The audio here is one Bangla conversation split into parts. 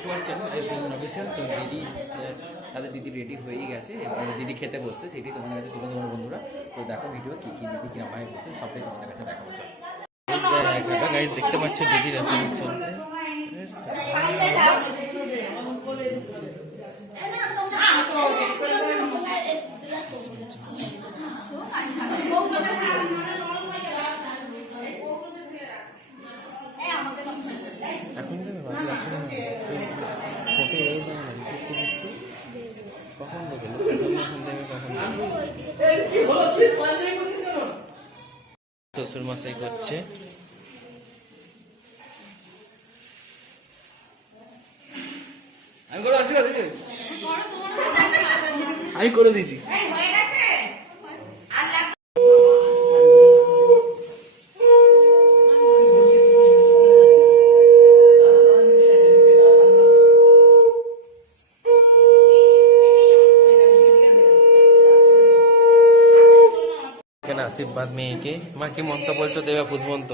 দেখতে পাচ্ছেন অফিসিয়াল। তো দিদি সাথে দিদি রেডি হয়েই গেছে, এবার দিদি খেতে বসছে, সেটাই তোমাদের কাছে তুলে দেবো বন্ধুরা। তো দেখো ভিডিও কী কী দিদি কিরকম ভাবে বলছে সবটাই তোমাদের কাছে দেখাবো। গাইজ দেখতে পাচ্ছ দিদির রেসিপি চলছে। এখন বাড়ি আসলে ফোটে রিকোয়েস্ট করতে কখন দেবে, শ্বশুর মশাই করছে। আমি করে দিয়েছি। আশীর্বাদ মেয়েকে, মা কি মন্ত্র বলছো দেবে পুষ্পন্ত?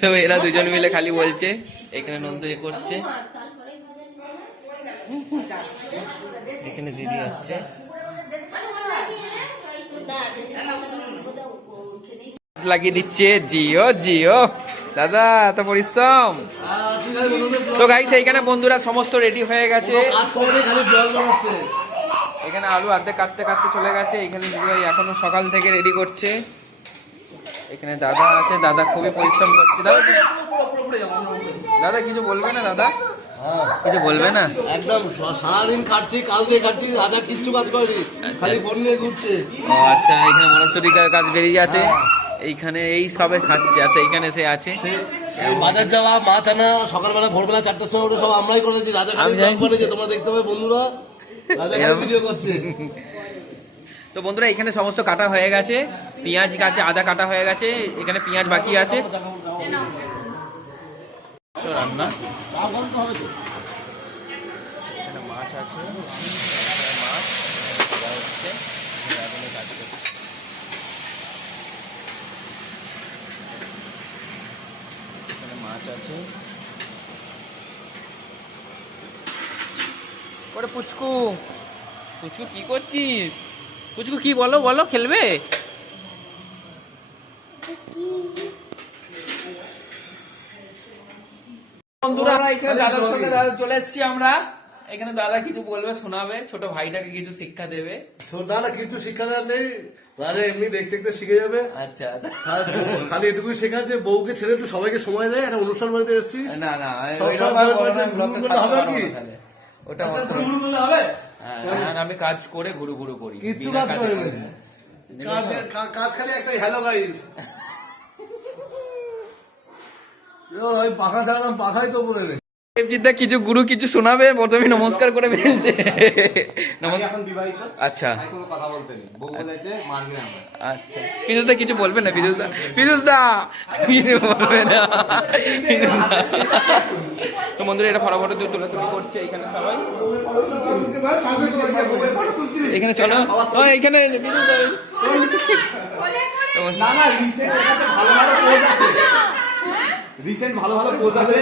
তো এরা দুজন মিলে খালি বলছে, এখানে নন্দ এ করছে, এখানে দিদি হচ্ছে লাগিয়ে দিচ্ছে। জিও জিও দাদা, এত পরিশ্রম। তো গাইস এইখানে বন্ধুরা সমস্ত রেডি হয়ে গেছে। এখানে আলু আর্ধেক কাটতে কাটতে চলে গেছে। এখানে দিদিভাই এখনো সকাল থেকে রেডি করছে। এখানে দাদা আছে, দাদা খুবই পরিশ্রম করছে। দাদা কিছু বলবে না? দাদা কিছু বলবে না? একদম সারাদিন খাচ্ছি, কাল দিয়ে খাচ্ছি, রাজা কিচ্ছু কাজ করেনি, খালি ফোন নিয়ে ঘুরছে। ও আচ্ছা, এখানে মনসুরিকার কাজ বেরিয়ে আছে, এইখানে এই সবে খাচ্ছে। আচ্ছা এইখানে সে আছে, বাজার যাওয়া, মাছ আনা, সকালবেলা ভোরবেলা 4টার সময় ওটা সব আমরাই করেছি। রাজা খালি ব্লগ বানিয়েছে, তোমরা দেখতে পাবে বন্ধুরা, রাজা খালি ভিডিও করছে। তো বন্ধুরা এখানে সমস্ত কাটা হয়ে গেছে, পেঁয়াজ কাটে, আদা কাটা হয়ে গেছে, এখানে পেঁয়াজ বাকি আছে। রান্না এখানে মাছ আছে, মাছ হচ্ছে, এখানে মাছ আছে। ওরে পুচকু, পুচকু কি করছিস? পুচকু কি বলো বলো, খেলবে? বন্ধুরা এখানে দাদার সঙ্গে চলে এসেছি আমরা। এখানে দাদা কিছু বলবে, শোনাবে, ছোট ভাইটাকে কিছু শিক্ষা দেবে। দাদা কিছু শিক্ষা দেওয়ার নেই, রাজা এমনি দেখতে দেখতে শিখে যাবে। আচ্ছা, খালি এটুকুই শেখা যে বউকে ছেড়ে একটু সবাইকে সময় দেয়। একটা অনুষ্ঠান বাড়িতে এসেছিস, না না ওটা হবে। আমি কাজ করে ঘুরু ঘুরু করি, কিচ্ছু কাজ করে কাজ খালি একটাই, হ্যালো গাইস। পাখা চালালাম, পাখাই তো পড়ে নেই। দেবজিৎদা কিছু গুরু কিছু শোনাবে, প্রথমে নমস্কার করে বেরিয়েছে। নমস্কার। আচ্ছা আচ্ছা, পীযুষদা কিছু বলবে না? পীযুষদা, পীযুষদা কিছু বলবে না। তো বন্ধুরা এটা ফটাফট তুলাতুলি করছে এখানে সবাই। এখানে চলো, এইখানে রিসেন্ট ভালো ভালো পোজ আছে।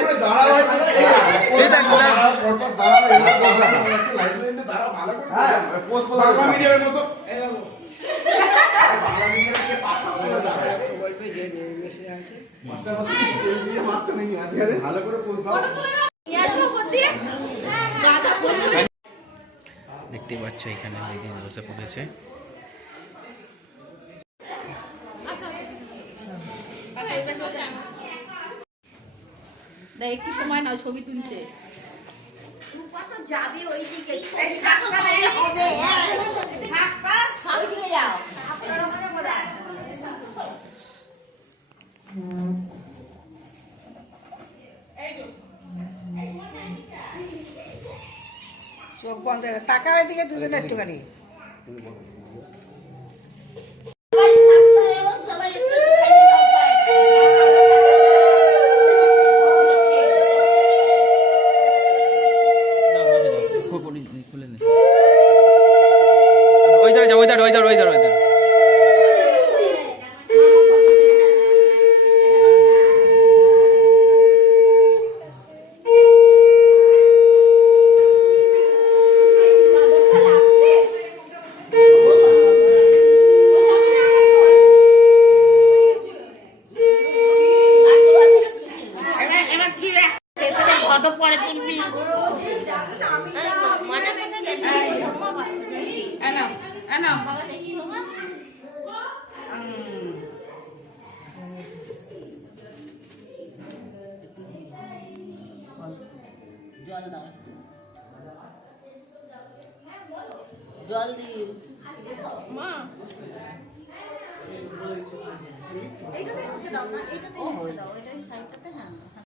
দেখতেই পাচ্ছ এখানে দিদি বসে পড়েছে। একটু সময় নাও, ছবি তুলছে। চোখ বন্ধ, টাকা ওইদিকে দুজনে একটুখানি। নাও নাও বাবা দেখি বাবা জল দাও জল দিই মা এইটাতে মুছে দাও না এইটাতে মুছে দাও এটা সাইডটাতে হ্যাঁ